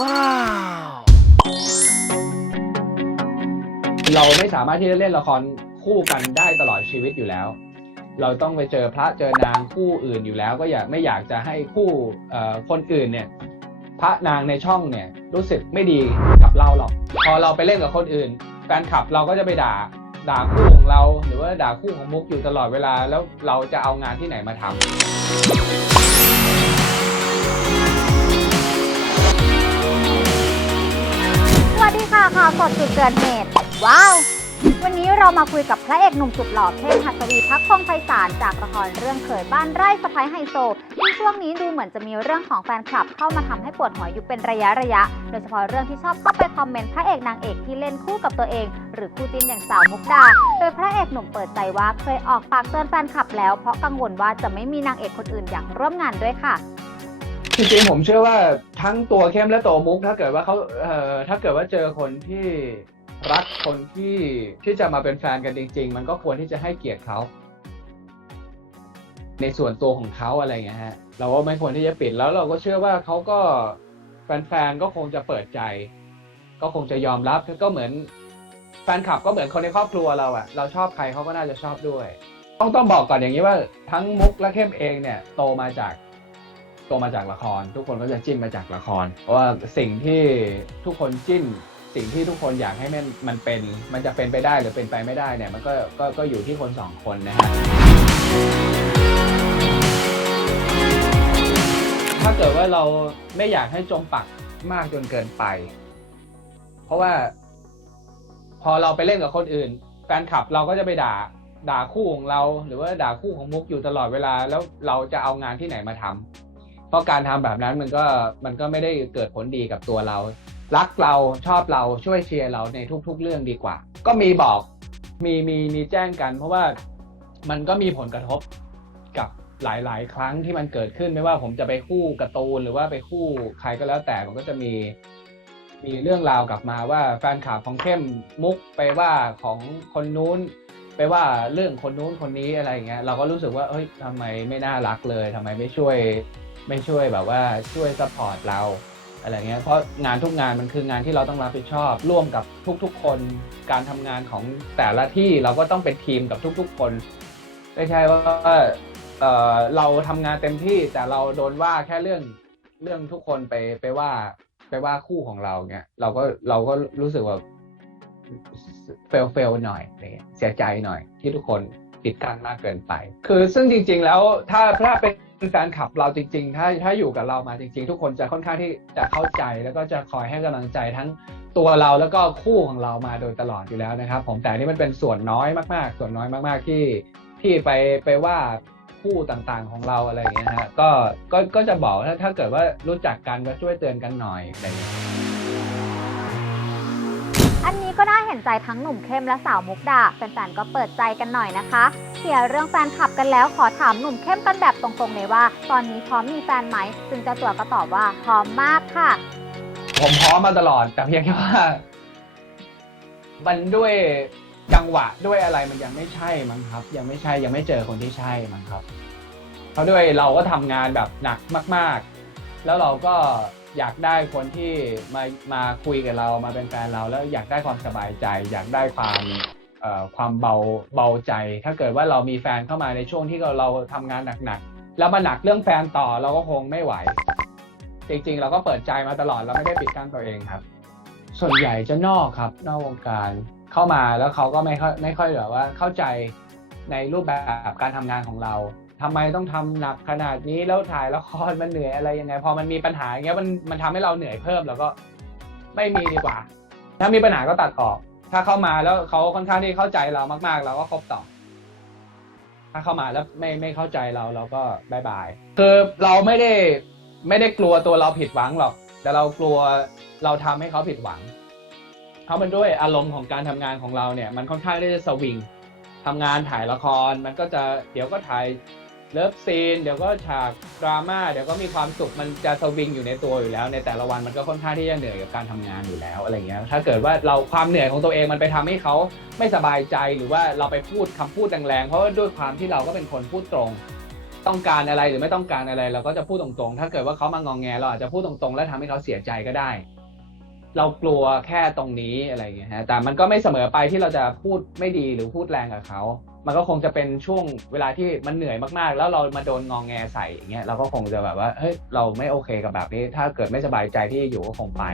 ว้าว เราไม่สามารถที่จะเล่นละครคู่กันได้ตลอดชีวิตอยู่แล้ว เราต้องไปเจอพระเจอนางคู่อื่นอยู่แล้ว ก็อยากไม่อยากจะให้คู่เอ่อคนอื่นเนี่ย พระนางในช่องเนี่ยรู้สึกไม่ดีกับเราหรอก พอเราไปเล่นกับคนอื่นแฟนคลับเราก็จะไปด่าด่าคู่ของเรา หรือว่าด่าคู่ของมุกอยู่ตลอดเวลาแล้วเราจะเอางานที่ไหนมาทำ สวัสดีค่ะข่าวสดจุดเกิดเหตุ ว้าว วันนี้เรามาคุยกับพระเอกหนุ่มสุดหล่อเทพหัสวีพักคงไพศาลจากละครเรื่องเขยบ้านไร่สะพ้ายไฮโซที่ช่วงนี้ดูเหมือนจะมีเรื่องของแฟนคลับเข้ามาทำให้ปวดหัวอยู่เป็นระยะระยะ โดยเฉพาะเรื่องที่ชอบเข้าไปคอมเมนต์พระเอกนางเอกที่เล่นคู่กับตัวเอง หรือคู่จิ้นอย่างสาวมุกดา โดยพระเอกหนุ่มเปิดใจว่าเคยออกปากเตือนแฟนคลับแล้วเพราะกังวลว่าจะไม่มีนางเอกคนอื่นอยากร่วมงานด้วยค่ะ จริงๆผมเชื่อว่าทั้งตัวเข้มและตัวมุกถ้าเกิดว่าเขาเอ่อถ้าเกิดว่าเจอคนที่รักคนที่ที่จะมาเป็นแฟนกันจริง ๆ มันก็ควรที่จะให้เกียรติเขาในส่วนตัวของเขาอะไรเงี้ยฮะ เราก็ไม่ควรที่จะปิดแล้วเราก็เชื่อว่าเขาก็แฟนๆก็คงจะเปิดใจ ก็คงจะยอมรับก็เหมือนแฟนคลับก็เหมือนคนในครอบครัวเราอะเราชอบใครเขาก็น่าจะชอบด้วย ต้องต้องบอกก่อนอย่างนี้ว่า ทั้งมุกและเข้มเองเนี่ย โตมาจาก โตมาจากละคร ทุกคนก็จะจิ้นมาจากละคร เพราะว่าสิ่งที่ทุกคนจิ้น สิ่งที่ทุกคนอยากให้มันมันเป็น มันจะเป็นไปได้หรือเป็นไปไม่ได้เนี่ยมันก็ก็ก็อยู่ที่คนสองคนนะฮะถ้าเกิดว่าเราไม่อยากให้จมปักมากจนเกินไป เพราะว่า พอเราไปเล่นกับคนอื่นแฟนคลับเราก็จะไปด่าด่าคู่ของเรา หรือว่าด่าคู่ของมุกอยู่ตลอดเวลาแล้วเราจะเอางานที่ไหนมาทำ เพราะการทำแบบนั้นมันก็มันก็ไม่ได้เกิดผลดีกับตัวเรา รักเราชอบเราช่วยเชียร์เราในทุก ๆ เรื่องดีกว่า ก็มีบอกมีมีมีแจ้งกัน เพราะว่ามันก็มีผลกระทบกับหลาย ๆ ครั้งที่มันเกิดขึ้นไม่ว่าผมจะไปคู่กร์ตูนหรือว่าไปคู่ใครก็แล้วแต่มันก็จะมีมีเรื่องราวกลับมาว่าแฟนคลับของเข้มมุกไปว่าของคนนู้น ไปว่าเรื่องคนนู้นคนนี้อะไรอย่างเงี้ยเราก็รู้สึกว่าเอ้ยทำไมไม่น่ารักเลยทำไมไม่ช่วย ไม่ช่วยแบบว่าช่วยซัพพอร์ตเราอะไรเงี้ยเพราะงานทุกงานมันคืองานที่เราต้องรับผิดชอบ ร่วมกับทุกๆ คนการทำงานของแต่ละที่เราก็ต้องเป็นทีมกับทุกๆ คน ไม่ใช่ว่าเเราทำงานเต็มที่แต่เราโดนว่าแค่เรื่องเรื่องทุกคนไปไปว่าไปว่าคู่ของเราเงี้ยเราก็เราก็รู้สึกว่าเฟลเฟลหน่อยเสียใจหน่อยที่ทุกคนปิดกันมากเกินไป คือซึ่งจริง ๆ แล้วถ้าถ้าเป็น แฟนคลับเราจริง ๆ ถ้าถ้าอยู่กับเรามาจริง ๆ ทุกคนจะค่อนข้างที่จะเข้าใจแล้วก็จะคอยให้กำลังใจทั้งตัวเราแล้วก็คู่ของเรามาโดยตลอดอยู่แล้วนะครับ ผมแต่นี่มันเป็นส่วนน้อยมากๆ ส่วนน้อยมากๆที่ที่ไปไปว่าคู่ต่างๆของเราอะไรอย่างเงี้ยฮะก็ก็ก็จะบอกว่าถ้าเกิดว่ารู้จักกันก็ช่วยเตือนกันหน่อยอะไรอย่างเงี้ย อันนี้ก็น่าเห็นใจทั้งหนุ่มเข้มและสาวมุกดาแฟนๆก็เปิดใจกันหน่อยนะคะเคลียร์เรื่องแฟนคลับกันแล้วขอถามหนุ่มเข้มกันแบบตรงๆเลยว่า ตอนนี้พร้อมมีแฟนไหม ซึ่งเจ้าตัวก็ตอบว่าพร้อมมากค่ะ ผมพร้อมมาตลอด แต่เพียงแค่ว่า มันด้วยจังหวะด้วยอะไรมันยังไม่ใช่มั้งครับ ยังไม่ใช่ยังไม่เจอคนที่ใช่มั้งครับเพราะด้วยเราก็ทำงานแบบหนักมาก ๆ แล้วเราก็อยากได้คนที่มามาคุยกับเรามาเป็นแฟนเราแล้วอยากได้ความสบายใจ อยากได้ความเอ่อความเบาเบาใจ ถ้าเกิดว่าเรามีแฟนเข้ามาในช่วงที่เราเราทำงานหนักๆแล้วมาหนักเรื่องแฟนต่อเราก็คงไม่ไหว จริงๆ เราก็เปิดใจมาตลอดเราไม่ได้ปิดกั้นตัวเองครับ ส่วนใหญ่จะนอกครับ นอกวงการเข้ามาแล้วเขาก็ไม่ค่อยไม่ค่อยแบบว่าเข้าใจในรูปแบบการทำงานของเรา ทำไมต้องทำหนักขนาดนี้แล้วถ่ายละครมันเหนื่อยอะไรยังไง พอมันมีปัญหาอย่างเงี้ยมันมันทำให้เราเหนื่อยเพิ่มแล้วก็ไม่มีดีกว่า ถ้ามีปัญหาก็ตัดออก ถ้าเข้ามาแล้วเขาค่อนข้างที่เข้าใจเรามากๆ เราก็คบต่อ ถ้าเข้ามาแล้วไม่ไม่เข้าใจเราเราก็บายบายคือเราไม่ได้ไม่ได้กลัวตัวเราผิดหวังหรอก แต่เรากลัวเราทำให้เขาผิดหวังเพราะมันด้วยอารมณ์ของการทำงานของเราเนี่ย มันค่อนข้างที่จะสวิงทำงานถ่ายละครมันก็จะเดี๋ยวก็ถ่าย เลิฟซีนเดี๋ยวก็ฉากดราม่าเดี๋ยวก็มีความสุขมันจะสวิงอยู่ในตัวอยู่แล้ว ในแต่ละวันมันก็ค่อนข้างที่จะเหนื่อยกับการทำงานอยู่แล้วอะไรเงี้ยถ้าเกิดว่าเราความเหนื่อยของตัวเองมันไปทำให้เขาไม่สบายใจหรือว่าเราไปพูดคำพูดแรงๆเพราะว่าด้วยความที่เราก็เป็นคนพูดตรง ต้องการอะไรหรือไม่ต้องการอะไร เราก็จะพูดตรงๆ ถ้าเกิดว่าเขามางองแงเราอาจจะพูดตรงๆ แล้วทำให้เขาเสียใจก็ได้ เรากลัวแค่ตรงนี้อะไรเงี้ยฮะแต่มันก็ไม่เสมอไปที่เราจะพูดไม่ดีหรือพูดแรงกับเขา มันก็คงจะเป็นช่วงเวลาที่มันเหนื่อยมากๆ แล้วเรามาโดนงองแงใส่อย่างเงี้ยเราก็คงจะแบบว่าเฮ้ยเราไม่โอเคกับแบบนี้ ถ้าเกิดไม่สบายใจที่อยู่ก็คงไป